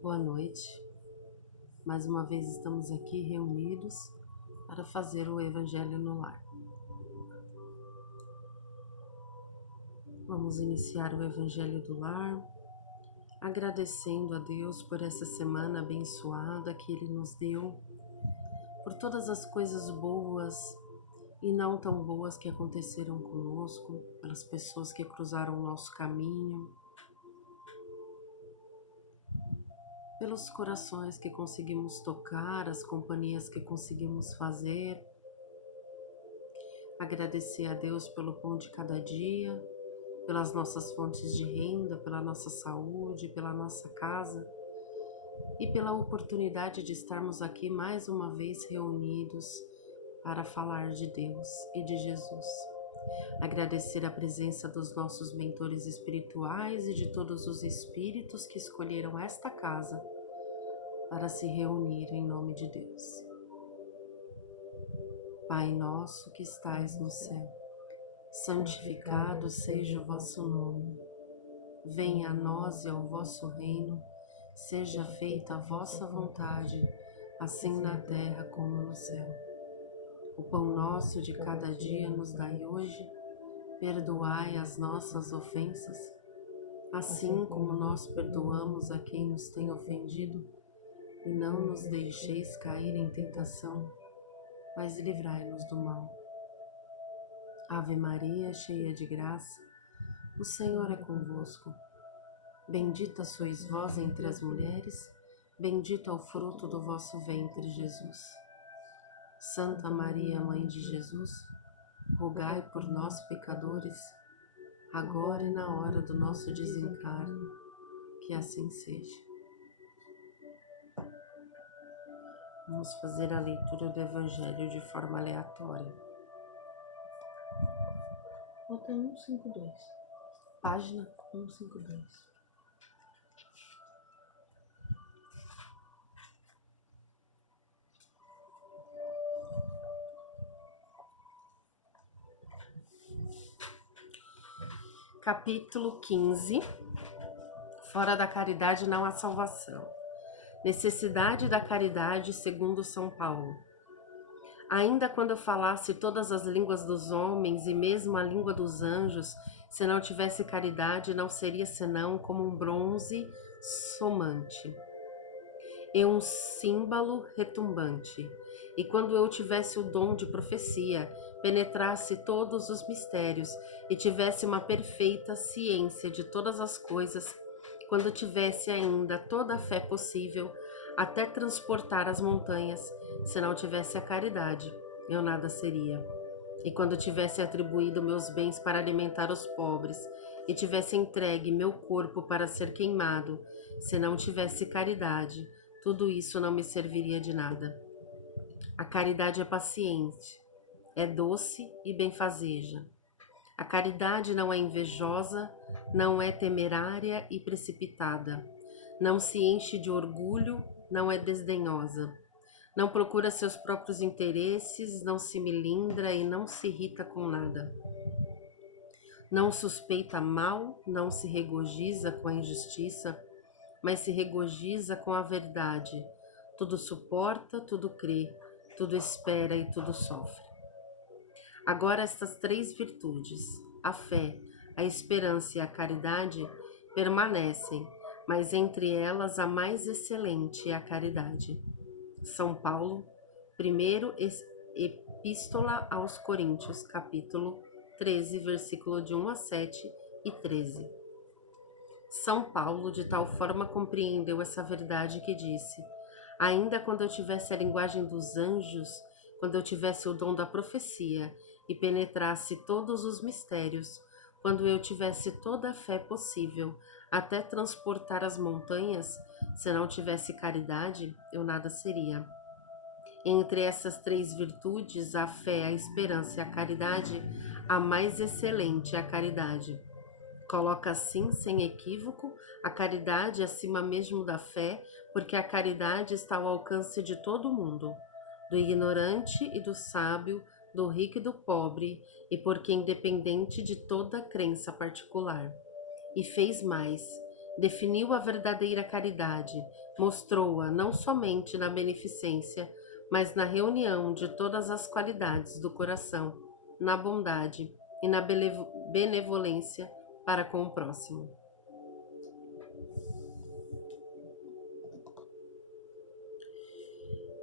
Boa noite. Mais uma vez estamos aqui reunidos para fazer o Evangelho no Lar. Vamos iniciar o Evangelho do Lar, agradecendo a Deus por essa semana abençoada que Ele nos deu, por todas as coisas boas e não tão boas que aconteceram conosco, pelas pessoas que cruzaram o nosso caminho, pelos corações que conseguimos tocar, as companhias que conseguimos fazer. Agradecer a Deus pelo pão de cada dia, pelas nossas fontes de renda, pela nossa saúde, pela nossa casa e pela oportunidade de estarmos aqui mais uma vez reunidos para falar de Deus e de Jesus. Agradecer a presença dos nossos mentores espirituais e de todos os espíritos que escolheram esta casa para se reunir em nome de Deus. Pai nosso que estais no céu, santificado seja o vosso nome. Venha a nós e ao vosso reino, seja feita a vossa vontade, assim na terra como no céu. O pão nosso de cada dia nos dai hoje, perdoai as nossas ofensas, assim como nós perdoamos a quem nos tem ofendido, e não nos deixeis cair em tentação, mas livrai-nos do mal. Ave Maria, cheia de graça, o Senhor é convosco. Bendita sois vós entre as mulheres, bendito é o fruto do vosso ventre, Jesus. Santa Maria, Mãe de Jesus, rogai por nós, pecadores, agora e na hora do nosso desencarne, que assim seja. Vamos fazer a leitura do Evangelho de forma aleatória. Bota 152. Página 152. Capítulo 15. Fora da caridade não há salvação. Necessidade da caridade segundo São Paulo. Ainda quando eu falasse todas as línguas dos homens e mesmo a língua dos anjos, se não tivesse caridade, não seria senão como um bronze somante e um símbolo retumbante. E quando eu tivesse o dom de profecia, penetrasse todos os mistérios e tivesse uma perfeita ciência de todas as coisas, quando tivesse ainda toda a fé possível, até transportar as montanhas, se não tivesse a caridade, eu nada seria. E quando tivesse atribuído meus bens para alimentar os pobres, e tivesse entregue meu corpo para ser queimado, se não tivesse caridade, tudo isso não me serviria de nada. A caridade é paciente, é doce e benfazeja. A caridade não é invejosa, não é temerária e precipitada, não se enche de orgulho, não é desdenhosa, não procura seus próprios interesses, não se melindra e não se irrita com nada. Não suspeita mal, não se regozija com a injustiça, mas se regozija com a verdade. Tudo suporta, tudo crê, tudo espera e tudo sofre. Agora estas três virtudes, a fé, a esperança e a caridade, permanecem, mas entre elas a mais excelente é a caridade. São Paulo, 1ª Epístola aos Coríntios, capítulo 13, versículo de 1 a 7 e 13. São Paulo de tal forma compreendeu essa verdade que disse: ainda quando eu tivesse a linguagem dos anjos, quando eu tivesse o dom da profecia e penetrasse todos os mistérios, quando eu tivesse toda a fé possível, até transportar as montanhas, se não tivesse caridade, eu nada seria. Entre essas três virtudes, a fé, a esperança e a caridade, a mais excelente é a caridade. Coloca assim, sem equívoco, a caridade acima mesmo da fé, porque a caridade está ao alcance de todo mundo, do ignorante e do sábio, do rico e do pobre, e porque independente de toda crença particular. E fez mais, definiu a verdadeira caridade, mostrou-a não somente na beneficência, mas na reunião de todas as qualidades do coração, na bondade e na benevolência para com o próximo.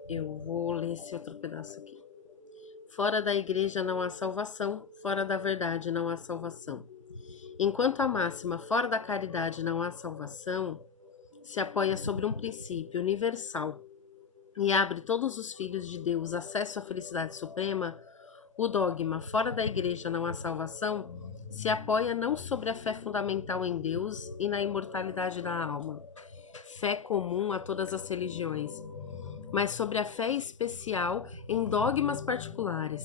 Eu vou ler esse outro pedaço aqui. Fora da igreja não há salvação, fora da verdade não há salvação. Enquanto a máxima fora da caridade não há salvação, se apoia sobre um princípio universal e abre todos os filhos de Deus acesso à felicidade suprema, o dogma fora da igreja não há salvação se apoia não sobre a fé fundamental em Deus e na imortalidade da alma, fé comum a todas as religiões, mas sobre a fé especial em dogmas particulares.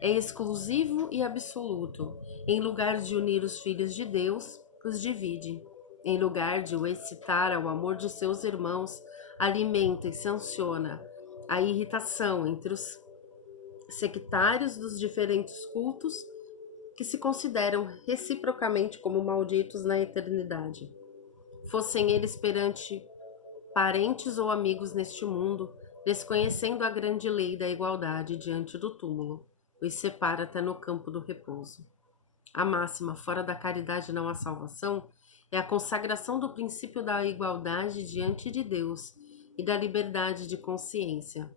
É exclusivo e absoluto. Em lugar de unir os filhos de Deus, os divide. Em lugar de o excitar ao amor de seus irmãos, alimenta e sanciona a irritação entre os sectários dos diferentes cultos que se consideram reciprocamente como malditos na eternidade. Fossem eles perante parentes ou amigos neste mundo, desconhecendo a grande lei da igualdade diante do túmulo, os separa até no campo do repouso. A máxima fora da caridade não há salvação é a consagração do princípio da igualdade diante de Deus e da liberdade de consciência.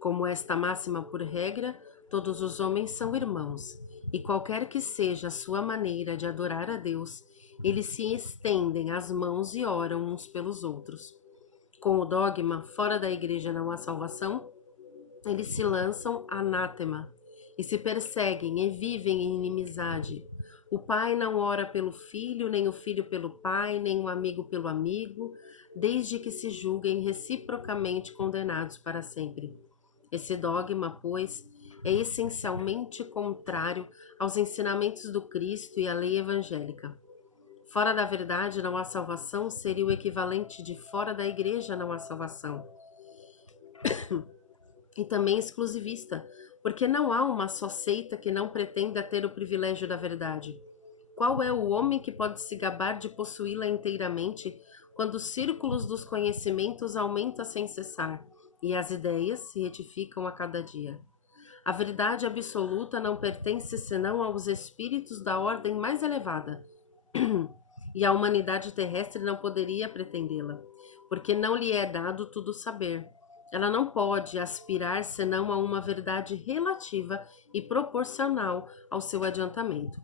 Como esta máxima por regra, todos os homens são irmãos, e qualquer que seja a sua maneira de adorar a Deus, eles se estendem as mãos e oram uns pelos outros. Com o dogma, fora da igreja não há salvação, eles se lançam anátema e se perseguem e vivem em inimizade. O pai não ora pelo filho, nem o filho pelo pai, nem o amigo pelo amigo, desde que se julguem reciprocamente condenados para sempre. Esse dogma, pois, é essencialmente contrário aos ensinamentos do Cristo e à lei evangélica. Fora da verdade não há salvação seria o equivalente de fora da igreja não há salvação. E também exclusivista, porque não há uma só seita que não pretenda ter o privilégio da verdade. Qual é o homem que pode se gabar de possuí-la inteiramente quando os círculos dos conhecimentos aumentam sem cessar e as ideias se retificam a cada dia? A verdade absoluta não pertence senão aos espíritos da ordem mais elevada, e a humanidade terrestre não poderia pretendê-la, porque não lhe é dado tudo saber. Ela não pode aspirar senão a uma verdade relativa e proporcional ao seu adiantamento.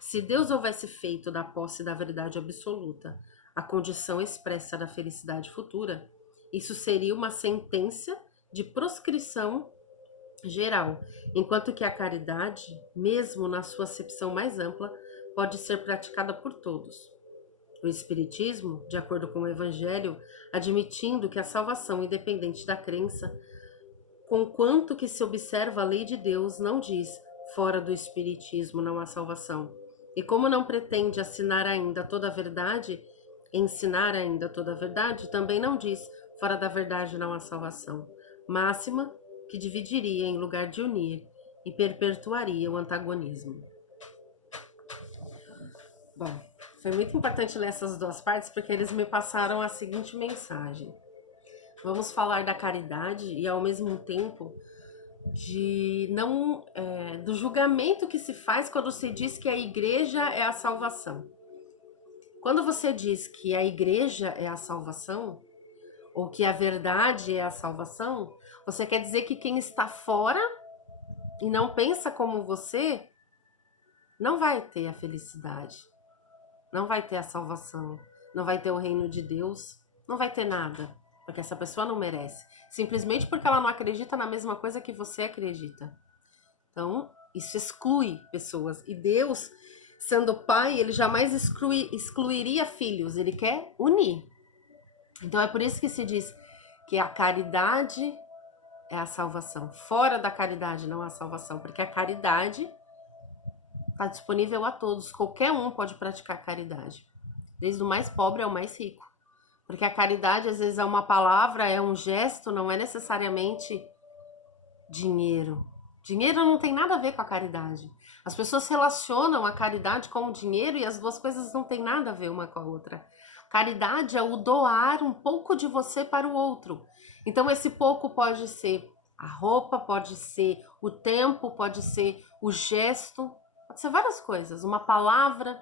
Se Deus houvesse feito da posse da verdade absoluta a condição expressa da felicidade futura, isso seria uma sentença de proscrição geral, enquanto que a caridade, mesmo na sua acepção mais ampla, pode ser praticada por todos. O Espiritismo, de acordo com o Evangelho, admitindo que a salvação independente da crença, conquanto que se observa a lei de Deus, não diz fora do Espiritismo não há salvação. E como não pretende ensinar ainda toda a verdade, também não diz fora da verdade não há salvação. Máxima que dividiria em lugar de unir e perpetuaria o antagonismo. Bom, foi muito importante ler essas duas partes porque eles me passaram a seguinte mensagem. Vamos falar da caridade e ao mesmo tempo do julgamento que se faz quando se diz que a igreja é a salvação. Quando você diz que a igreja é a salvação, ou que a verdade é a salvação, você quer dizer que quem está fora e não pensa como você, não vai ter a felicidade, não vai ter a salvação, não vai ter o reino de Deus, não vai ter nada, porque essa pessoa não merece, simplesmente porque ela não acredita na mesma coisa que você acredita. Então, isso exclui pessoas, e Deus, sendo pai, ele jamais excluiria filhos, ele quer unir. Então é por isso que se diz que a caridade é a salvação. Fora da caridade não há salvação, porque a caridade está disponível a todos. Qualquer um pode praticar caridade, desde o mais pobre ao mais rico. Porque a caridade às vezes é uma palavra, é um gesto, não é necessariamente dinheiro. Dinheiro não tem nada a ver com a caridade. As pessoas relacionam a caridade com o dinheiro e as duas coisas não têm nada a ver uma com a outra. Caridade é o doar um pouco de você para o outro. Então, esse pouco pode ser a roupa, pode ser o tempo, pode ser o gesto, pode ser várias coisas. Uma palavra,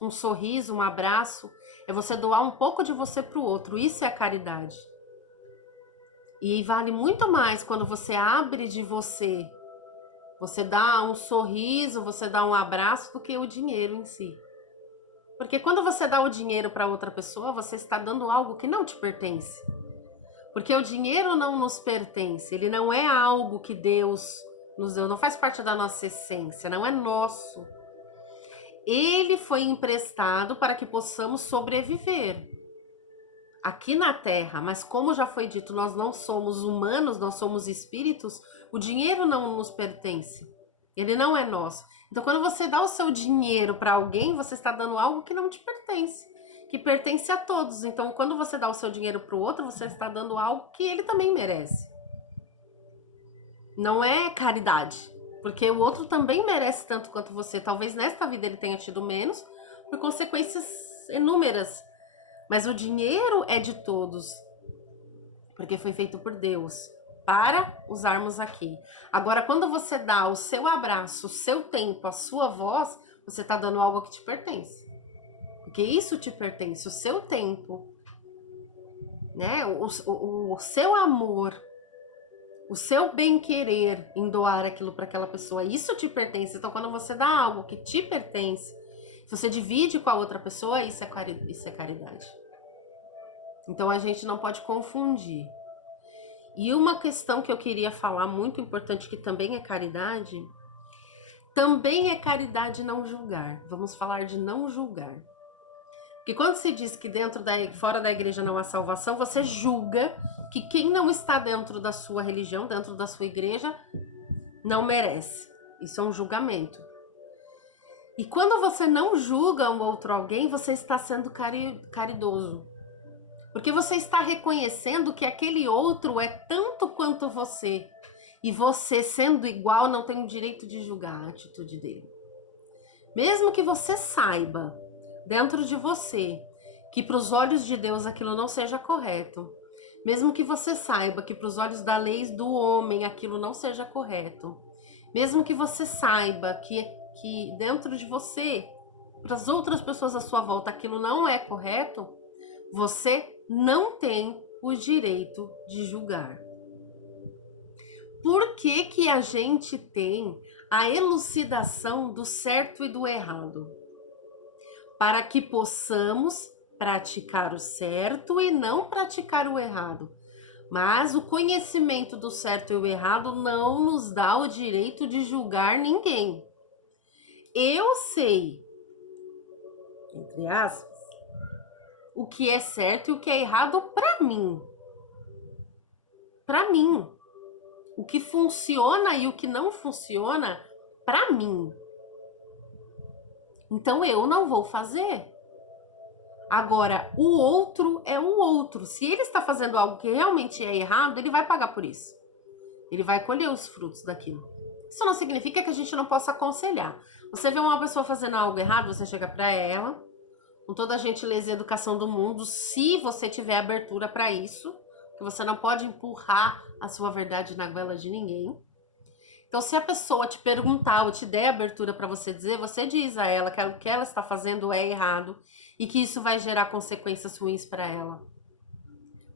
um sorriso, um abraço. É você doar um pouco de você para o outro. Isso é caridade. E vale muito mais quando você abre de você. Você dá um sorriso, você dá um abraço do que o dinheiro em si. Porque quando você dá o dinheiro para outra pessoa, você está dando algo que não te pertence. Porque o dinheiro não nos pertence, ele não é algo que Deus nos deu, não faz parte da nossa essência, não é nosso. Ele foi emprestado para que possamos sobreviver aqui na Terra, mas como já foi dito, nós não somos humanos, nós somos espíritos, o dinheiro não nos pertence, ele não é nosso. Então, quando você dá o seu dinheiro para alguém, você está dando algo que não te pertence, que pertence a todos. Então, quando você dá o seu dinheiro para o outro, você está dando algo que ele também merece. Não é caridade, porque o outro também merece tanto quanto você. Talvez nesta vida ele tenha tido menos, por consequências inúmeras. Mas o dinheiro é de todos, porque foi feito por Deus, para usarmos aqui. Agora, quando você dá o seu abraço, o seu tempo, a sua voz, você está dando algo que te pertence. Porque isso te pertence, o seu tempo, né? O seu amor, o seu bem-querer em doar aquilo para aquela pessoa, isso te pertence. Então, quando você dá algo que te pertence, se você divide com a outra pessoa, isso é caridade. Então, a gente não pode confundir. E uma questão que eu queria falar, muito importante, que também é caridade não julgar. Vamos falar de não julgar. Porque quando se diz que fora da igreja não há salvação, você julga que quem não está dentro da sua religião, dentro da sua igreja, não merece. Isso é um julgamento. E quando você não julga um outro alguém, você está sendo caridoso. Porque você está reconhecendo que aquele outro é tanto quanto você. E você, sendo igual, não tem o direito de julgar a atitude dele. Mesmo que você saiba, dentro de você, que para os olhos de Deus aquilo não seja correto. Mesmo que você saiba que para os olhos da lei do homem aquilo não seja correto. Mesmo que você saiba que dentro de você, para as outras pessoas à sua volta, aquilo não é correto, você não tem o direito de julgar. Por que que a gente tem a elucidação do certo e do errado? Para que possamos praticar o certo e não praticar o errado. Mas o conhecimento do certo e o errado não nos dá o direito de julgar ninguém. Eu sei, entre aspas, o que é certo e o que é errado para mim. Para mim. O que funciona e o que não funciona para mim. Então eu não vou fazer. Agora, o outro é o outro. Se ele está fazendo algo que realmente é errado, ele vai pagar por isso. Ele vai colher os frutos daquilo. Isso não significa que a gente não possa aconselhar. Você vê uma pessoa fazendo algo errado, você chega para ela, com toda a gentileza e educação do mundo, se você tiver abertura para isso, que você não pode empurrar a sua verdade na goela de ninguém. Então, se a pessoa te perguntar ou te der abertura para você dizer, você diz a ela que o que ela está fazendo é errado e que isso vai gerar consequências ruins para ela.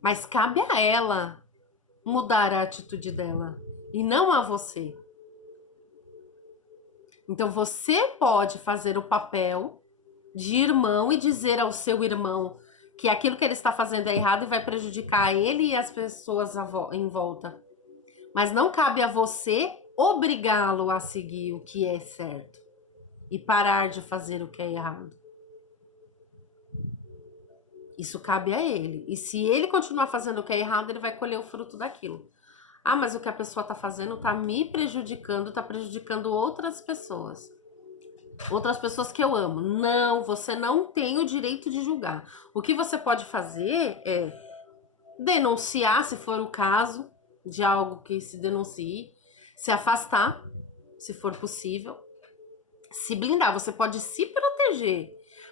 Mas cabe a ela mudar a atitude dela e não a você. Então, você pode fazer o papel de irmão e dizer ao seu irmão que aquilo que ele está fazendo é errado e vai prejudicar ele e as pessoas em volta. Mas não cabe a você obrigá-lo a seguir o que é certo e parar de fazer o que é errado. Isso cabe a ele. E se ele continuar fazendo o que é errado, ele vai colher o fruto daquilo. Ah, mas o que a pessoa está fazendo está me prejudicando, está prejudicando outras pessoas. Outras pessoas que eu amo. Não, você não tem o direito de julgar. O que você pode fazer é denunciar, se for o caso de algo que se denuncie, se afastar, se for possível, se blindar. Você pode se proteger,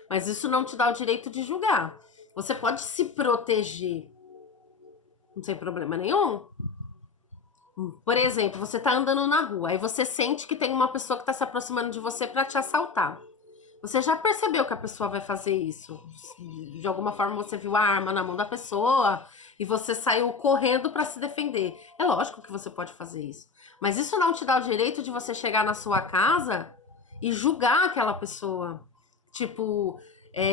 mas isso não te dá o direito de julgar. Você pode se proteger. Não tem problema nenhum. Por exemplo, você tá andando na rua, aí você sente que tem uma pessoa que tá se aproximando de você para te assaltar. Você já percebeu que a pessoa vai fazer isso? De alguma forma você viu a arma na mão da pessoa e você saiu correndo para se defender. É lógico que você pode fazer isso. Mas isso não te dá o direito de você chegar na sua casa e julgar aquela pessoa. Tipo,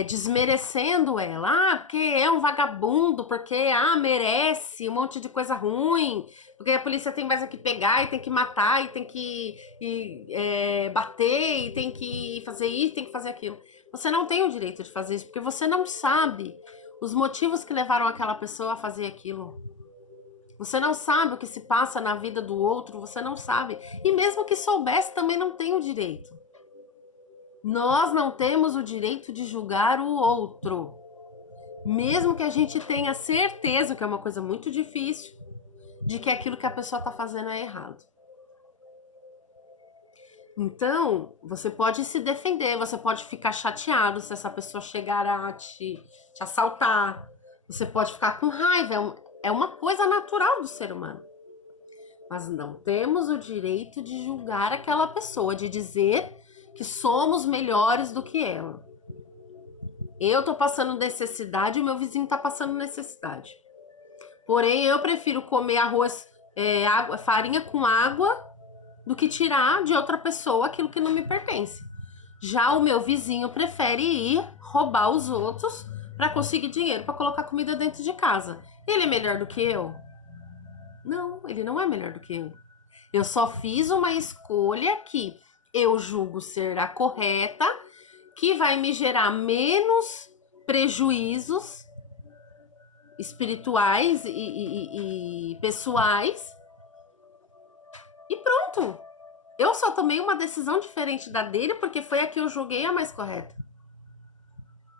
desmerecendo ela. Ah, porque é um vagabundo, porque merece um monte de coisa ruim. Porque a polícia tem mais a que pegar e tem que matar e tem que bater e tem que fazer isso, tem que fazer aquilo. Você não tem o direito de fazer isso, porque você não sabe os motivos que levaram aquela pessoa a fazer aquilo. Você não sabe o que se passa na vida do outro, você não sabe. E mesmo que soubesse, também não tem o direito. Nós não temos o direito de julgar o outro. Mesmo que a gente tenha certeza, que é uma coisa muito difícil, de que aquilo que a pessoa está fazendo é errado. Então, você pode se defender, você pode ficar chateado se essa pessoa chegar a te assaltar. Você pode ficar com raiva, é uma coisa natural do ser humano. Mas não temos o direito de julgar aquela pessoa, de dizer que somos melhores do que ela. Eu tô passando necessidade e o meu vizinho tá passando necessidade. Porém, eu prefiro comer arroz, farinha com água, do que tirar de outra pessoa aquilo que não me pertence. Já o meu vizinho prefere ir roubar os outros para conseguir dinheiro para colocar comida dentro de casa. Ele é melhor do que eu? Não, ele não é melhor do que eu. Eu só fiz uma escolha que eu julgo ser a correta, que vai me gerar menos prejuízos espirituais e pessoais. E pronto. Eu só tomei uma decisão diferente da dele porque foi a que eu julguei a mais correta.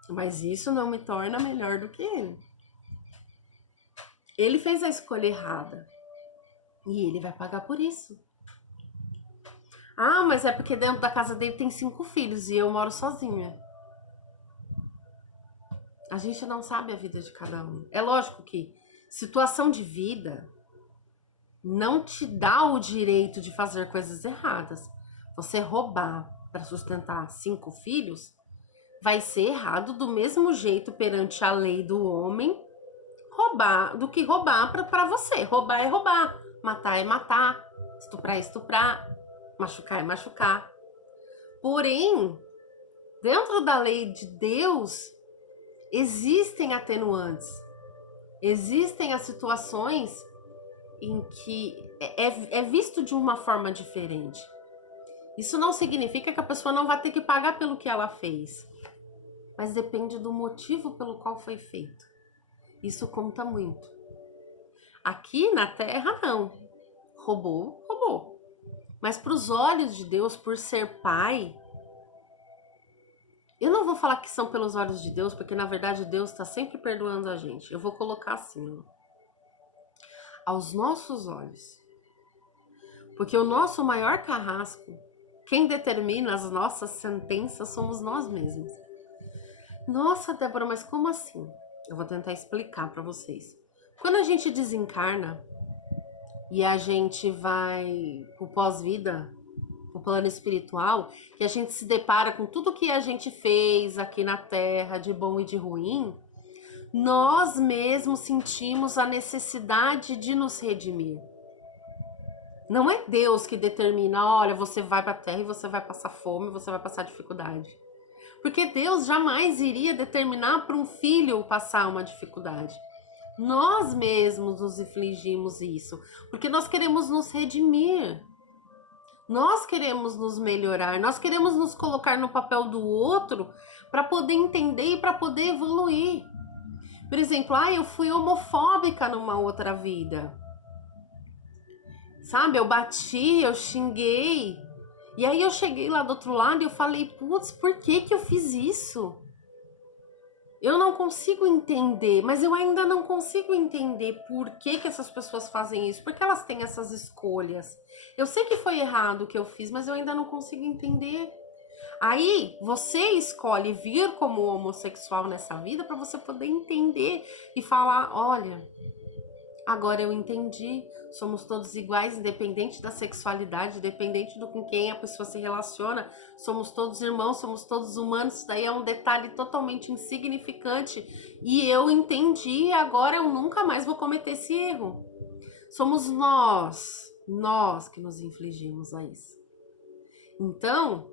Mas isso não me torna melhor do que ele. Ele fez a escolha errada. E ele vai pagar por isso. Ah, mas é porque dentro da casa dele tem 5 filhos e eu moro sozinha. A gente não sabe a vida de cada um. É lógico que situação de vida não te dá o direito de fazer coisas erradas. Você roubar para sustentar 5 filhos vai ser errado do mesmo jeito perante a lei do homem roubar do que roubar para você. Roubar é roubar, matar é matar, estuprar é estuprar, machucar é machucar. Porém, dentro da lei de Deus, existem atenuantes. Existem as situações em que é visto de uma forma diferente. Isso não significa que a pessoa não vai ter que pagar pelo que ela fez, mas depende do motivo pelo qual foi feito. Isso conta muito. Aqui na Terra, não. Roubou, roubou. Mas para os olhos de Deus, por ser pai, eu não vou falar que são pelos olhos de Deus, porque na verdade Deus está sempre perdoando a gente. Eu vou colocar assim, ó, aos nossos olhos. Porque o nosso maior carrasco, quem determina as nossas sentenças somos nós mesmos. Nossa, Débora, mas como assim? Eu vou tentar explicar para vocês. Quando a gente desencarna e a gente vai pro pós-vida, pro plano espiritual, que a gente se depara com tudo que a gente fez aqui na Terra, de bom e de ruim, nós mesmos sentimos a necessidade de nos redimir. Não é Deus que determina, olha, você vai para a Terra e você vai passar fome, você vai passar dificuldade. Porque Deus jamais iria determinar para um filho passar uma dificuldade. Nós mesmos nos infligimos isso, porque nós queremos nos redimir. Nós queremos nos melhorar, nós queremos nos colocar no papel do outro para poder entender e para poder evoluir. Por exemplo, eu fui homofóbica numa outra vida. Sabe, eu bati, eu xinguei. E aí eu cheguei lá do outro lado e eu falei, putz, por que eu fiz isso? Eu não consigo entender, mas eu ainda não consigo entender por que essas pessoas fazem isso, porque elas têm essas escolhas. Eu sei que foi errado o que eu fiz, mas eu ainda não consigo entender. Aí você escolhe vir como homossexual nessa vida para você poder entender e falar, olha, agora eu entendi, somos todos iguais, independente da sexualidade, independente do com quem a pessoa se relaciona, somos todos irmãos, somos todos humanos, isso daí é um detalhe totalmente insignificante e eu entendi e agora eu nunca mais vou cometer esse erro. Somos nós que nos infligimos a isso. Então,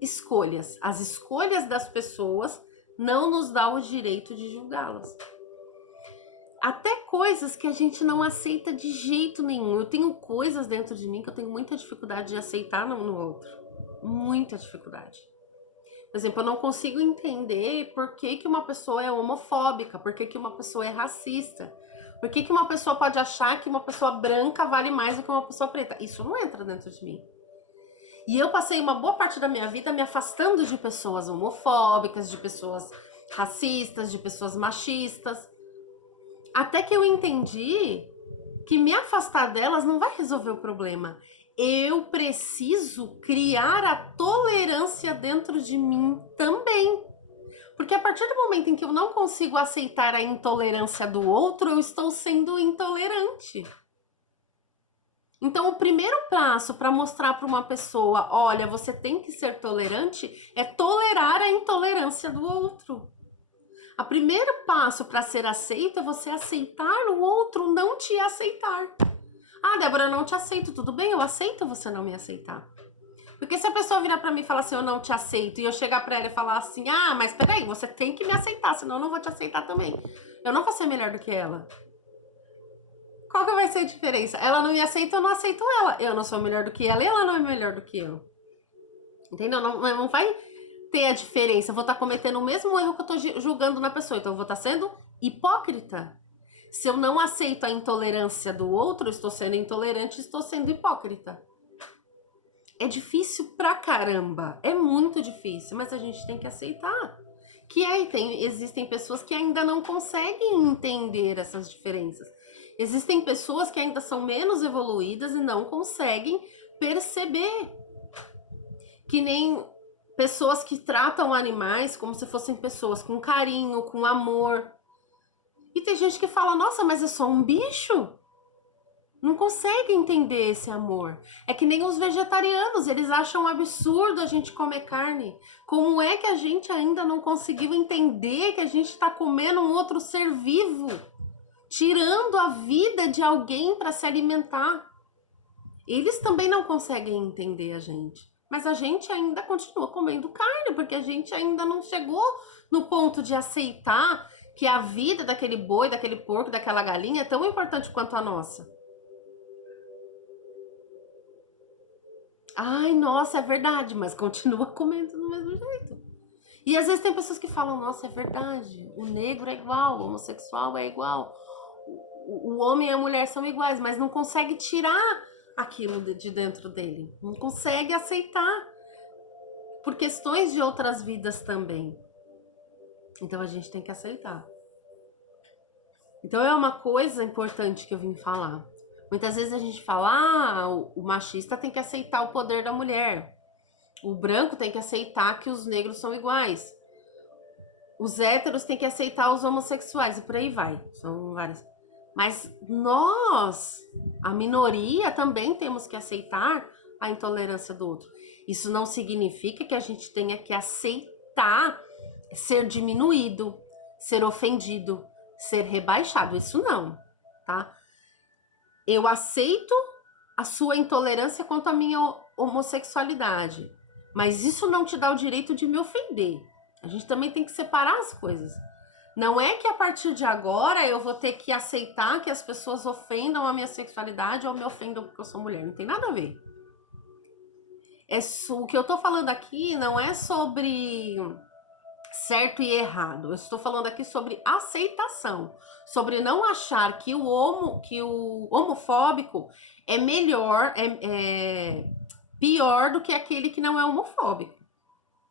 escolhas, as escolhas das pessoas não nos dá o direito de julgá-las. Até coisas que a gente não aceita de jeito nenhum. Eu tenho coisas dentro de mim que eu tenho muita dificuldade de aceitar no outro. Muita dificuldade. Por exemplo, eu não consigo entender por que uma pessoa é homofóbica, por que uma pessoa é racista, por que uma pessoa pode achar que uma pessoa branca vale mais do que uma pessoa preta. Isso não entra dentro de mim. E eu passei uma boa parte da minha vida me afastando de pessoas homofóbicas, de pessoas racistas, de pessoas machistas. Até que eu entendi que me afastar delas não vai resolver o problema. Eu preciso criar a tolerância dentro de mim também. Porque a partir do momento em que eu não consigo aceitar a intolerância do outro, eu estou sendo intolerante. Então, o primeiro passo para mostrar para uma pessoa, olha, você tem que ser tolerante, é tolerar a intolerância do outro. O primeiro passo para ser aceito é você aceitar o outro não te aceitar. Ah, Débora, eu não te aceito. Tudo bem, eu aceito você não me aceitar. Porque se a pessoa virar para mim e falar assim, eu não te aceito, e eu chegar para ela e falar assim, ah, mas peraí, você tem que me aceitar, senão eu não vou te aceitar também. Eu não vou ser melhor do que ela. Qual que vai ser a diferença? Ela não me aceita, eu não aceito ela. Eu não sou melhor do que ela e ela não é melhor do que eu. Entendeu? Não vai ter a diferença. Eu vou estar cometendo o mesmo erro que eu estou julgando na pessoa. Então eu vou estar sendo hipócrita. Se eu não aceito a intolerância do outro, eu estou sendo intolerante, estou sendo hipócrita. É difícil pra caramba. É muito difícil, mas a gente tem que aceitar. Existem pessoas que ainda não conseguem entender essas diferenças. Existem pessoas que ainda são menos evoluídas e não conseguem perceber. Que nem pessoas que tratam animais como se fossem pessoas com carinho, com amor. E tem gente que fala, nossa, mas é só um bicho? Não consegue entender esse amor. É que nem os vegetarianos, eles acham um absurdo a gente comer carne. Como é que a gente ainda não conseguiu entender que a gente está comendo um outro ser vivo? Tirando a vida de alguém para se alimentar. Eles também não conseguem entender a gente. Mas a gente ainda continua comendo carne, porque a gente ainda não chegou no ponto de aceitar que a vida daquele boi, daquele porco, daquela galinha é tão importante quanto a nossa. Ai, nossa, é verdade, mas continua comendo do mesmo jeito. E às vezes tem pessoas que falam, nossa, é verdade, o negro é igual, o homossexual é igual, o homem e a mulher são iguais, mas não consegue tirar aquilo de dentro dele, não consegue aceitar, por questões de outras vidas também. Então a gente tem que aceitar. Então é uma coisa importante que eu vim falar. Muitas vezes a gente fala, ah, o machista tem que aceitar o poder da mulher. O branco tem que aceitar que os negros são iguais. Os héteros têm que aceitar os homossexuais e por aí vai. São várias. Mas nós, a minoria, também temos que aceitar a intolerância do outro. Isso não significa que a gente tenha que aceitar ser diminuído, ser ofendido, ser rebaixado. Isso não, tá? Eu aceito a sua intolerância quanto à minha homossexualidade, mas isso não te dá o direito de me ofender. A gente também tem que separar as coisas. Não é que a partir de agora eu vou ter que aceitar que as pessoas ofendam a minha sexualidade ou me ofendam porque eu sou mulher. Não tem nada a ver. O que eu tô falando aqui não é sobre certo e errado. Eu estou falando aqui sobre aceitação, sobre não achar que o homofóbico é melhor, é pior do que aquele que não é homofóbico.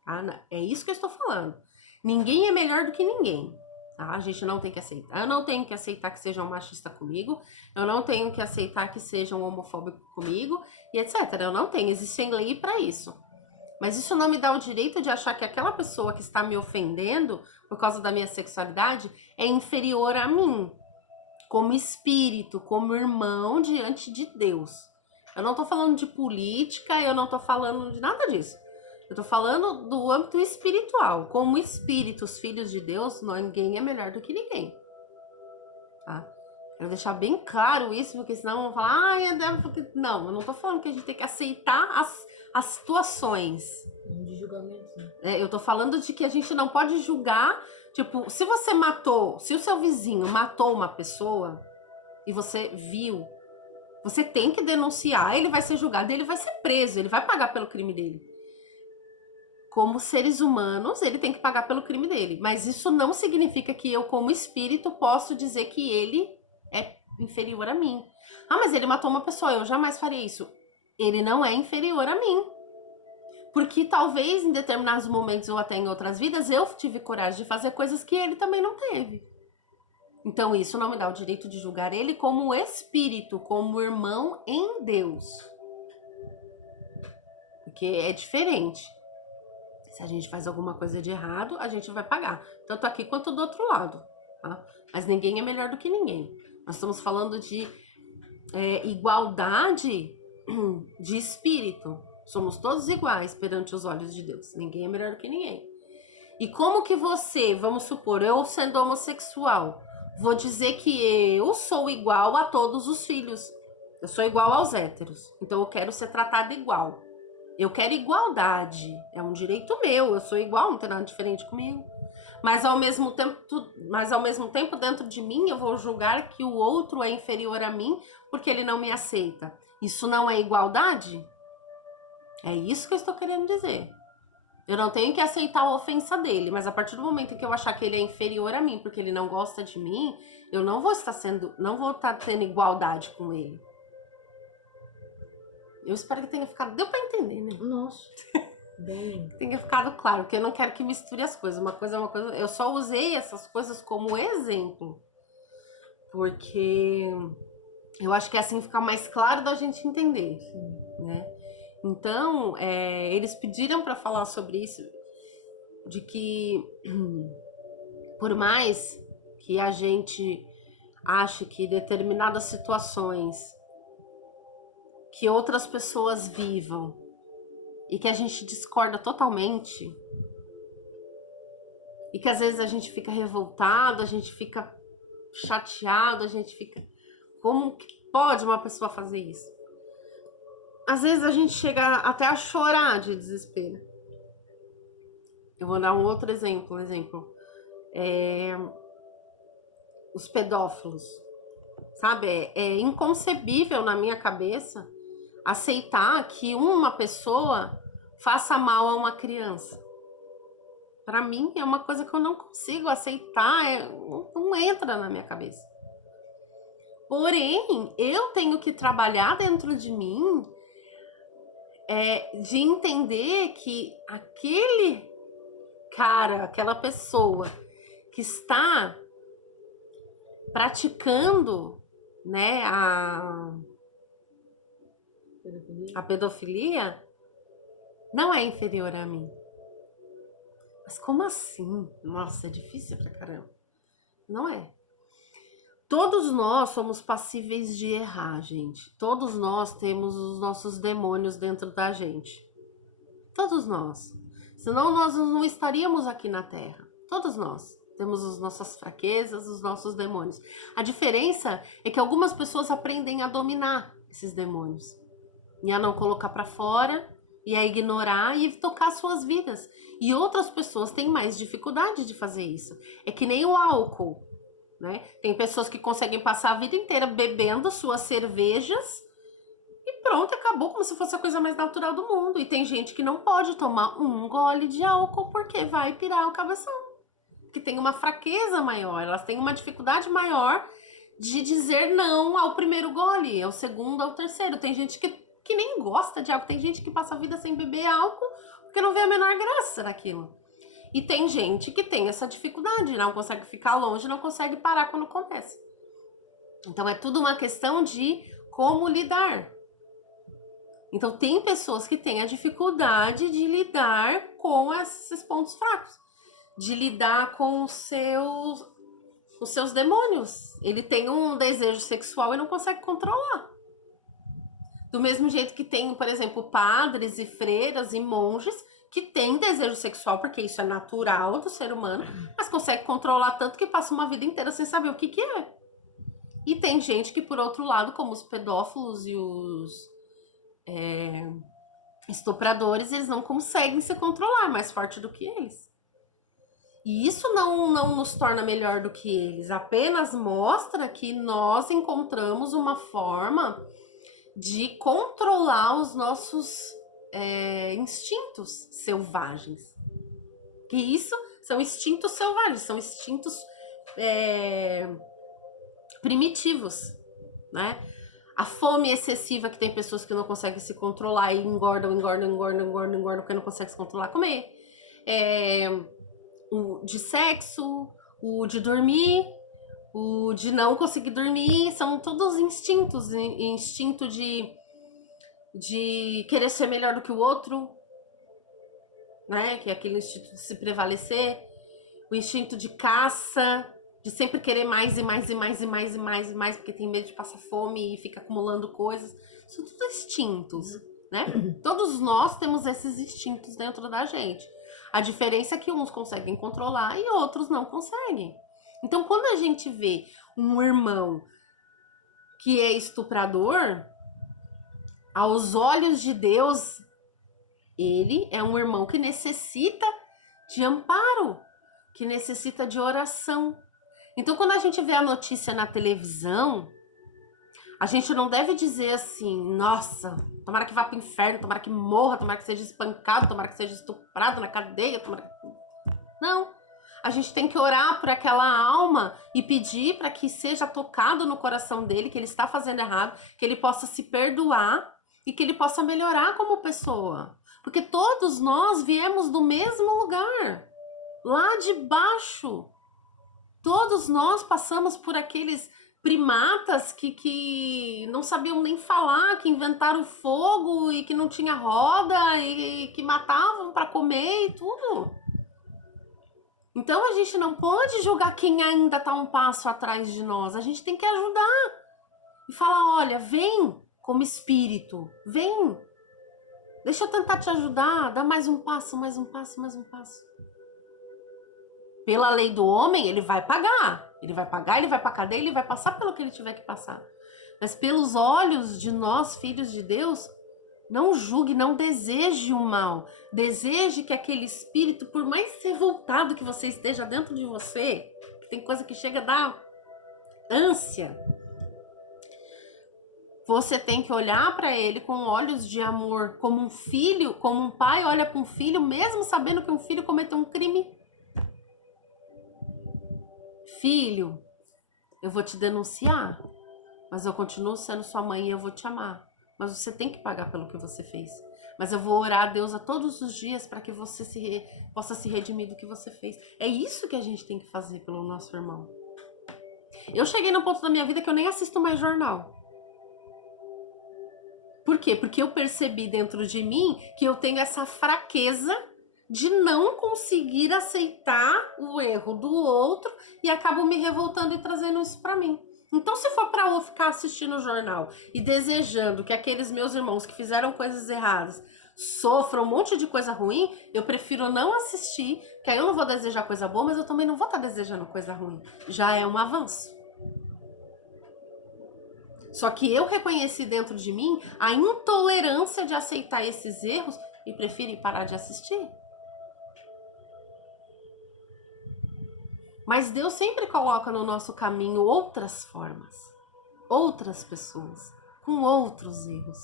Tá? É isso que eu estou falando. Ninguém é melhor do que ninguém. tá? A gente não tem que aceitar. Eu não tenho que aceitar que sejam machistas comigo, eu não tenho que aceitar que sejam homofóbicos comigo, e etc. Eu não tenho, existem leis para isso. Mas isso não me dá o direito de achar que aquela pessoa que está me ofendendo por causa da minha sexualidade é inferior a mim, como espírito, como irmão diante de Deus. Eu não tô falando de política, eu não tô falando de nada disso. Eu tô falando do âmbito espiritual. Como espíritos, filhos de Deus, ninguém é melhor do que ninguém. Tá? Quero deixar bem claro isso, porque senão vão falar, não, eu não tô falando que a gente tem que aceitar as situações. De julgamento, né? Eu tô falando de que a gente não pode julgar, tipo, se você matou, se o seu vizinho matou uma pessoa e você viu, você tem que denunciar, ele vai ser julgado, ele vai ser preso, ele vai pagar pelo crime dele. Como seres humanos, ele tem que pagar pelo crime dele. Mas isso não significa que eu, como espírito, posso dizer que ele é inferior a mim. Ah, mas ele matou uma pessoa, eu jamais faria isso. Ele não é inferior a mim. Porque talvez em determinados momentos ou até em outras vidas eu tive coragem de fazer coisas que ele também não teve. Então isso não me dá o direito de julgar ele como espírito, como irmão em Deus. Porque é diferente. Se a gente faz alguma coisa de errado, a gente vai pagar. Tanto aqui quanto do outro lado. Tá? Mas ninguém é melhor do que ninguém. Nós estamos falando de igualdade de espírito. Somos todos iguais perante os olhos de Deus. Ninguém é melhor do que ninguém. E como que você, vamos supor, eu sendo homossexual, vou dizer que eu sou igual a todos os filhos. Eu sou igual aos héteros. Então eu quero ser tratada igual. Eu quero igualdade. É um direito meu. Eu sou igual, não tem nada diferente comigo. Mas ao mesmo tempo, dentro de mim, eu vou julgar que o outro é inferior a mim porque ele não me aceita. Isso não é igualdade? É isso que eu estou querendo dizer. Eu não tenho que aceitar a ofensa dele, mas a partir do momento em que eu achar que ele é inferior a mim porque ele não gosta de mim, eu não vou estar tendo igualdade com ele. Eu espero que tenha ficado... Deu pra entender, né? Nossa, bem... Tenha ficado claro, porque eu não quero que misture as coisas. Uma coisa é uma coisa... Eu só usei essas coisas como exemplo. Porque eu acho que assim fica mais claro da gente entender, né? Então, eles pediram para falar sobre isso, de que por mais que a gente ache que determinadas situações que outras pessoas vivam e que a gente discorda totalmente e que às vezes a gente fica revoltado, a gente fica chateado, a gente fica... Como que pode uma pessoa fazer isso? Às vezes a gente chega até a chorar de desespero. Eu vou dar um outro exemplo. Os pedófilos. Sabe? É inconcebível na minha cabeça aceitar que uma pessoa faça mal a uma criança. Para mim é uma coisa que eu não consigo aceitar, não entra na minha cabeça. Porém, eu tenho que trabalhar dentro de mim de entender que aquele cara, aquela pessoa que está praticando, né, a pedofilia não é inferior a mim. Mas como assim? Nossa, é difícil pra caramba. Não é. Todos nós somos passíveis de errar, gente. Todos nós temos os nossos demônios dentro da gente. Todos nós. Senão nós não estaríamos aqui na Terra. Todos nós temos as nossas fraquezas, os nossos demônios. A diferença é que algumas pessoas aprendem a dominar esses demônios. E a não colocar pra fora, e a ignorar e tocar suas vidas. E outras pessoas têm mais dificuldade de fazer isso. É que nem o álcool. Né? Tem pessoas que conseguem passar a vida inteira bebendo suas cervejas e pronto, acabou como se fosse a coisa mais natural do mundo. E tem gente que não pode tomar um gole de álcool porque vai pirar o cabeção. Que tem uma fraqueza maior, elas têm uma dificuldade maior de dizer não ao primeiro gole, ao segundo, ao terceiro. Tem gente que nem gosta de álcool, tem gente que passa a vida sem beber álcool porque não vê a menor graça naquilo. E tem gente que tem essa dificuldade, não consegue ficar longe, não consegue parar quando começa. Então é tudo uma questão de como lidar. Então tem pessoas que têm a dificuldade de lidar com esses pontos fracos, de lidar com os seus demônios. Ele tem um desejo sexual e não consegue controlar. Do mesmo jeito que tem, por exemplo, padres e freiras e monges que têm desejo sexual, porque isso é natural do ser humano, mas consegue controlar tanto que passa uma vida inteira sem saber o que que é. E tem gente que, por outro lado, como os pedófilos e os estupradores, eles não conseguem se controlar, mais forte do que eles. E isso não nos torna melhor do que eles, apenas mostra que nós encontramos uma forma de controlar os nossos instintos selvagens. Que isso são instintos selvagens, são instintos primitivos, né? A fome excessiva, que tem pessoas que não conseguem se controlar e engordam porque não conseguem se controlar, comer. O de sexo, o de dormir, o de não conseguir dormir, são todos instintos. Instinto de querer ser melhor do que o outro, né? Que é aquele instinto de se prevalecer. O instinto de caça, de sempre querer mais e mais e mais e mais e mais e mais, porque tem medo de passar fome e fica acumulando coisas. São tudo instintos, né? Todos nós temos esses instintos dentro da gente. A diferença é que uns conseguem controlar e outros não conseguem. Então, quando a gente vê um irmão que é estuprador, aos olhos de Deus, ele é um irmão que necessita de amparo, que necessita de oração. Então, quando a gente vê a notícia na televisão, a gente não deve dizer assim, nossa, tomara que vá pro inferno, tomara que morra, tomara que seja espancado, tomara que seja estuprado na cadeia, tomara que... Não. A gente tem que orar por aquela alma e pedir para que seja tocado no coração dele, que ele está fazendo errado, que ele possa se perdoar e que ele possa melhorar como pessoa. Porque todos nós viemos do mesmo lugar, lá de baixo. Todos nós passamos por aqueles primatas que não sabiam nem falar, que inventaram fogo e que não tinha roda e que matavam para comer e tudo. Então a gente não pode julgar quem ainda está um passo atrás de nós. A gente tem que ajudar e falar, olha, vem como espírito, vem. Deixa eu tentar te ajudar, dá mais um passo, mais um passo, mais um passo. Pela lei do homem, ele vai pagar. Ele vai pagar, ele vai pra cadeia, ele vai passar pelo que ele tiver que passar. Mas pelos olhos de nós, filhos de Deus, não julgue, não deseje o mal. Deseje que aquele espírito, por mais revoltado que você esteja dentro de você, que tem coisa que chega a dar ânsia, você tem que olhar para ele com olhos de amor, como um filho, como um pai olha para um filho, mesmo sabendo que um filho cometeu um crime. Filho, eu vou te denunciar, mas eu continuo sendo sua mãe e eu vou te amar. Mas você tem que pagar pelo que você fez. Mas eu vou orar a Deus a todos os dias para que você possa se redimir do que você fez. É isso que a gente tem que fazer pelo nosso irmão. Eu cheguei num ponto da minha vida que eu nem assisto mais jornal. Por quê? Porque eu percebi dentro de mim que eu tenho essa fraqueza de não conseguir aceitar o erro do outro e acabo me revoltando e trazendo isso para mim. Então, se for para eu ficar assistindo o jornal e desejando que aqueles meus irmãos que fizeram coisas erradas sofram um monte de coisa ruim, eu prefiro não assistir, que aí eu não vou desejar coisa boa, mas eu também não vou estar desejando coisa ruim. Já é um avanço. Só que eu reconheci dentro de mim a intolerância de aceitar esses erros e preferi parar de assistir. Mas Deus sempre coloca no nosso caminho outras formas, outras pessoas, com outros erros.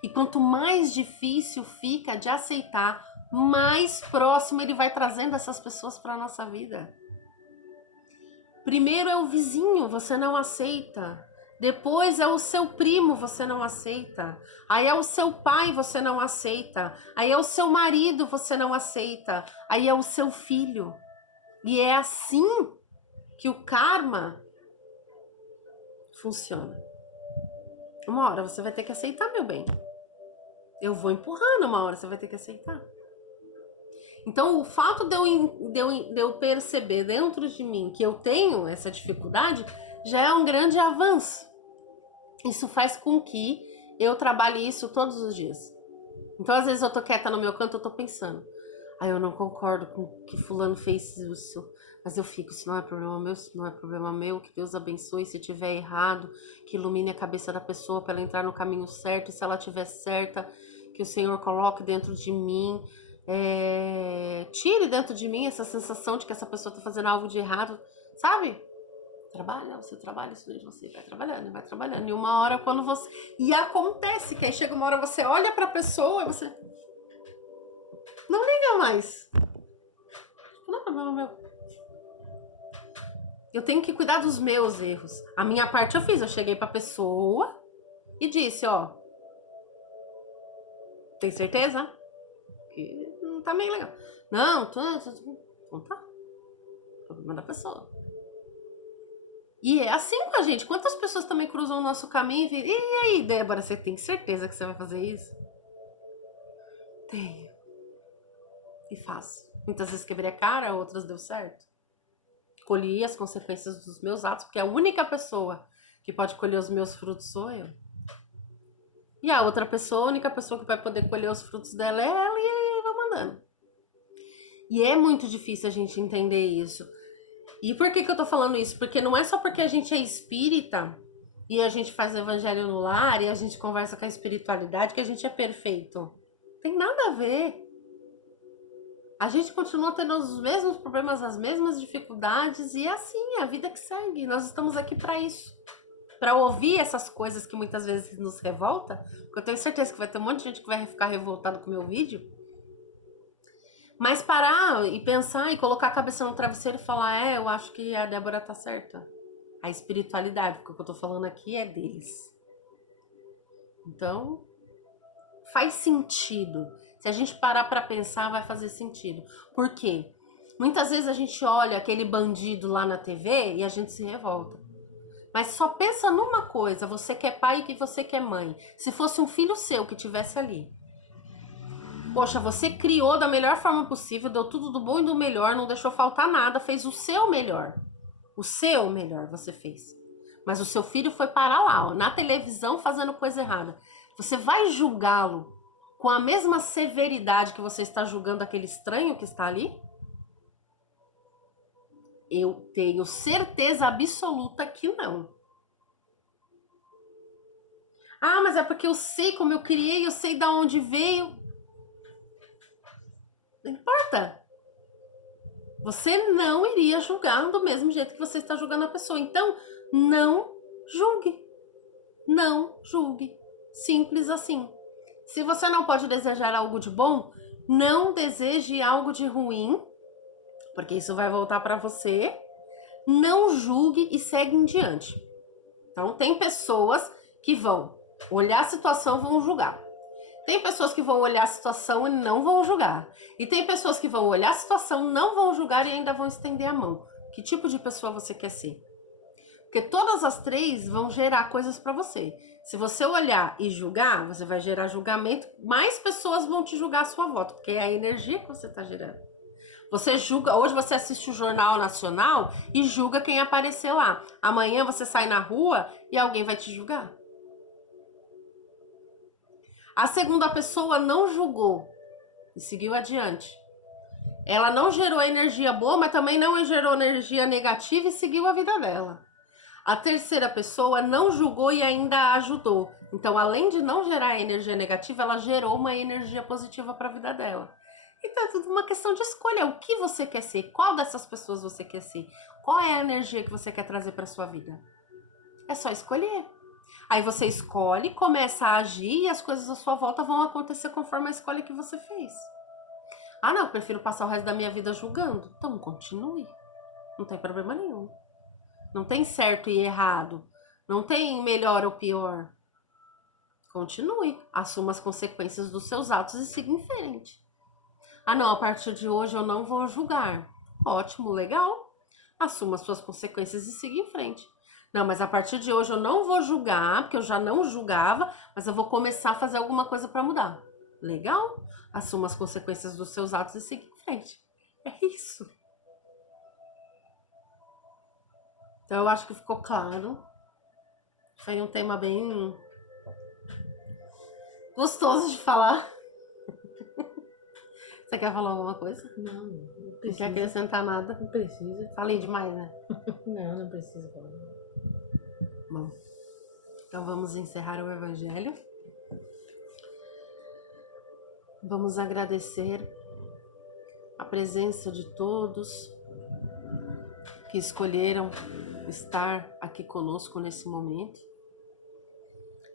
E quanto mais difícil fica de aceitar, mais próximo ele vai trazendo essas pessoas para a nossa vida. Primeiro é o vizinho, você não aceita. Depois é o seu primo, você não aceita. Aí é o seu pai, você não aceita. Aí é o seu marido, você não aceita. Aí é o seu filho. E é assim que o karma funciona. Uma hora você vai ter que aceitar, meu bem. Eu vou empurrando, uma hora você vai ter que aceitar. Então, o fato de eu perceber dentro de mim que eu tenho essa dificuldade já é um grande avanço. Isso faz com que eu trabalhe isso todos os dias. Então, às vezes eu tô quieta no meu canto, eu tô pensando. Aí eu não concordo com que fulano fez isso. Mas eu fico, isso não é problema meu, isso não é problema meu. Que Deus abençoe, se tiver errado, que ilumine a cabeça da pessoa para ela entrar no caminho certo. E se ela estiver certa, que o Senhor coloque dentro de mim. Tire dentro de mim essa sensação de que essa pessoa tá fazendo algo de errado. Sabe? Trabalha, você trabalha isso dentro de você, vai trabalhando, vai trabalhando. E uma hora quando você... E acontece que aí chega uma hora, você olha pra pessoa e você... Não liga mais. Não é problema meu. Eu tenho que cuidar dos meus erros. A minha parte eu fiz, eu cheguei pra pessoa e disse, ó... Tem certeza? Que não tá meio legal. Não, não tá. Problema da pessoa. E é assim com a gente. Quantas pessoas também cruzam o nosso caminho e dizem, e aí, Débora, você tem certeza que você vai fazer isso? Tenho. E faço. Muitas vezes quebrei a cara, outras deu certo. Colhi as consequências dos meus atos, porque a única pessoa que pode colher os meus frutos sou eu. E a outra pessoa, a única pessoa que vai poder colher os frutos dela é ela, e aí vai mandando. E é muito difícil a gente entender isso. E por que eu tô falando isso? Porque não é só porque a gente é espírita e a gente faz evangelho no lar e a gente conversa com a espiritualidade que a gente é perfeito. Tem nada a ver. A gente continua tendo os mesmos problemas, as mesmas dificuldades e é assim, é a vida que segue. Nós estamos aqui para isso. Para ouvir essas coisas que muitas vezes nos revolta, porque eu tenho certeza que vai ter um monte de gente que vai ficar revoltado com o meu vídeo. Mas parar e pensar e colocar a cabeça no travesseiro e falar, eu acho que a Débora tá certa. A espiritualidade, porque o que eu tô falando aqui é deles. Então, faz sentido. Se a gente parar pra pensar, vai fazer sentido. Por quê? Muitas vezes a gente olha aquele bandido lá na TV e a gente se revolta. Mas só pensa numa coisa, você que é pai e que você que é mãe. Se fosse um filho seu que tivesse ali, poxa, você criou da melhor forma possível, deu tudo do bom e do melhor, não deixou faltar nada, fez o seu melhor. O seu melhor você fez. Mas o seu filho foi parar lá, ó, na televisão fazendo coisa errada. Você vai julgá-lo com a mesma severidade que você está julgando aquele estranho que está ali? Eu tenho certeza absoluta que não. Ah, mas é porque eu sei como eu criei, eu sei de onde veio. Não importa. Você não iria julgar do mesmo jeito que você está julgando a pessoa. Então, não julgue. Não julgue. Simples assim. Se você não pode desejar algo de bom, não deseje algo de ruim, porque isso vai voltar para você. Não julgue e segue em diante. Então, tem pessoas que vão olhar a situação e vão julgar. Tem pessoas que vão olhar a situação e não vão julgar. E tem pessoas que vão olhar a situação, não vão julgar e ainda vão estender a mão. Que tipo de pessoa você quer ser? Porque todas as três vão gerar coisas para você. Se você olhar e julgar, você vai gerar julgamento, mais pessoas vão te julgar a sua volta, porque é a energia que você está gerando. Você julga, hoje você assiste o Jornal Nacional e julga quem aparecer lá. Amanhã você sai na rua e alguém vai te julgar. A segunda pessoa não julgou e seguiu adiante. Ela não gerou energia boa, mas também não gerou energia negativa e seguiu a vida dela. A terceira pessoa não julgou e ainda ajudou. Então, além de não gerar energia negativa, ela gerou uma energia positiva para a vida dela. Então, é tudo uma questão de escolha. O que você quer ser? Qual dessas pessoas você quer ser? Qual é a energia que você quer trazer para sua vida? É só escolher. Aí você escolhe, começa a agir e as coisas à sua volta vão acontecer conforme a escolha que você fez. Ah, não, eu prefiro passar o resto da minha vida julgando. Então, continue. Não tem problema nenhum. Não tem certo e errado. Não tem melhor ou pior. Continue, assuma as consequências dos seus atos e siga em frente. Ah, não, a partir de hoje eu não vou julgar. Ótimo, legal. Assuma as suas consequências e siga em frente. Não, mas a partir de hoje eu não vou julgar, porque eu já não julgava, mas eu vou começar a fazer alguma coisa para mudar. Legal? Assuma as consequências dos seus atos e siga em frente. É isso. Então eu acho que ficou claro. Foi um tema bem gostoso de falar. Você quer falar alguma coisa? Não Não precisa. quer acrescentar nada? Não precisa. Falei demais, né? Não precisa falar. Bom, então vamos encerrar o evangelho. Vamos agradecer a presença de todos que escolheram estar aqui conosco nesse momento.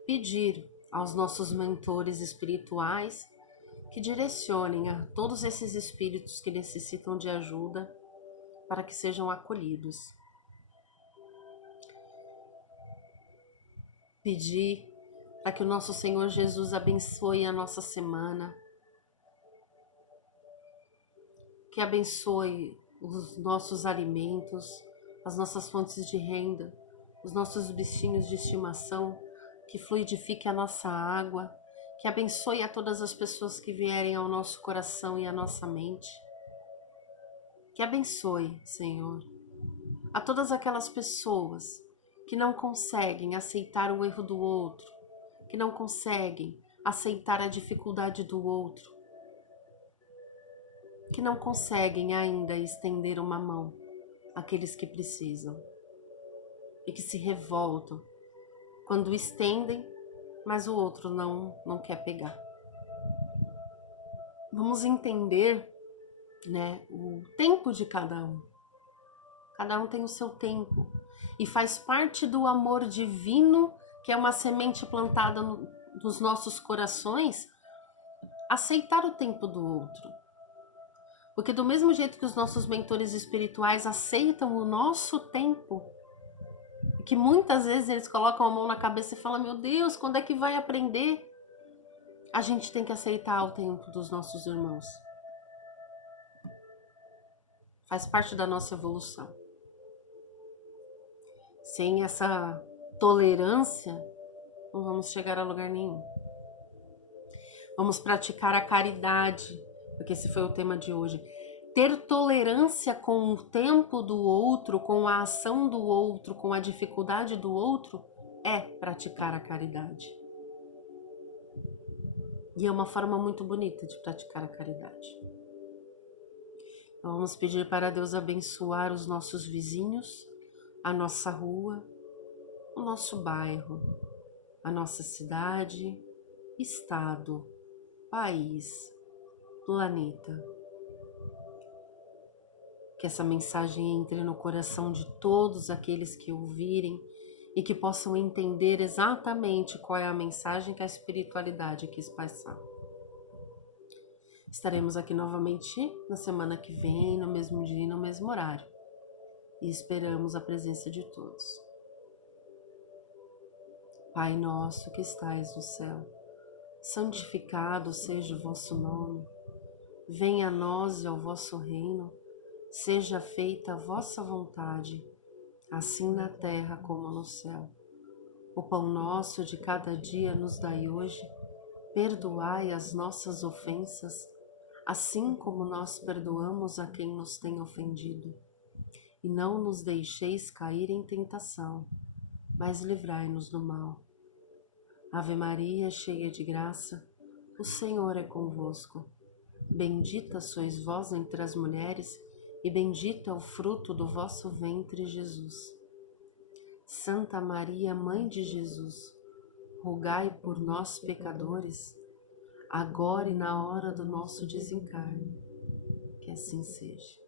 Pedir aos nossos mentores espirituais que direcionem a todos esses espíritos que necessitam de ajuda para que sejam acolhidos. Pedir para que o nosso Senhor Jesus abençoe a nossa semana, que abençoe os nossos alimentos, as nossas fontes de renda, os nossos bichinhos de estimação, que fluidifique a nossa água, que abençoe a todas as pessoas que vierem ao nosso coração e à nossa mente. Que abençoe, Senhor, a todas aquelas pessoas que não conseguem aceitar o erro do outro, que não conseguem aceitar a dificuldade do outro, que não conseguem ainda estender uma mão àqueles que precisam e que se revoltam quando estendem, mas o outro não quer pegar. Vamos entender, né, o tempo de cada um. Cada um tem o seu tempo e faz parte do amor divino, que é uma semente plantada nos nossos corações, aceitar o tempo do outro. Porque do mesmo jeito que os nossos mentores espirituais aceitam o nosso tempo, que muitas vezes eles colocam a mão na cabeça e falam: meu Deus, quando é que vai aprender? A gente tem que aceitar o tempo dos nossos irmãos. Faz parte da nossa evolução. Sem essa tolerância, não vamos chegar a lugar nenhum. Vamos praticar a caridade, porque esse foi o tema de hoje. Ter tolerância com o tempo do outro, com a ação do outro, com a dificuldade do outro, é praticar a caridade. E é uma forma muito bonita de praticar a caridade. Então vamos pedir para Deus abençoar os nossos vizinhos, a nossa rua, o nosso bairro, a nossa cidade, estado, país, planeta. Que essa mensagem entre no coração de todos aqueles que ouvirem e que possam entender exatamente qual é a mensagem que a espiritualidade quis passar. Estaremos aqui novamente na semana que vem, no mesmo dia e no mesmo horário. E esperamos a presença de todos. Pai nosso que estais no céu, santificado seja o vosso nome. Venha a nós e ao vosso reino. Seja feita a vossa vontade, assim na terra como no céu. O pão nosso de cada dia nos dai hoje. Perdoai as nossas ofensas, assim como nós perdoamos a quem nos tem ofendido. E não nos deixeis cair em tentação, mas livrai-nos do mal. Ave Maria, cheia de graça, o Senhor é convosco. Bendita sois vós entre as mulheres, e bendito é o fruto do vosso ventre, Jesus. Santa Maria, Mãe de Jesus, rogai por nós, pecadores, agora e na hora do nosso desencarne. Que assim seja.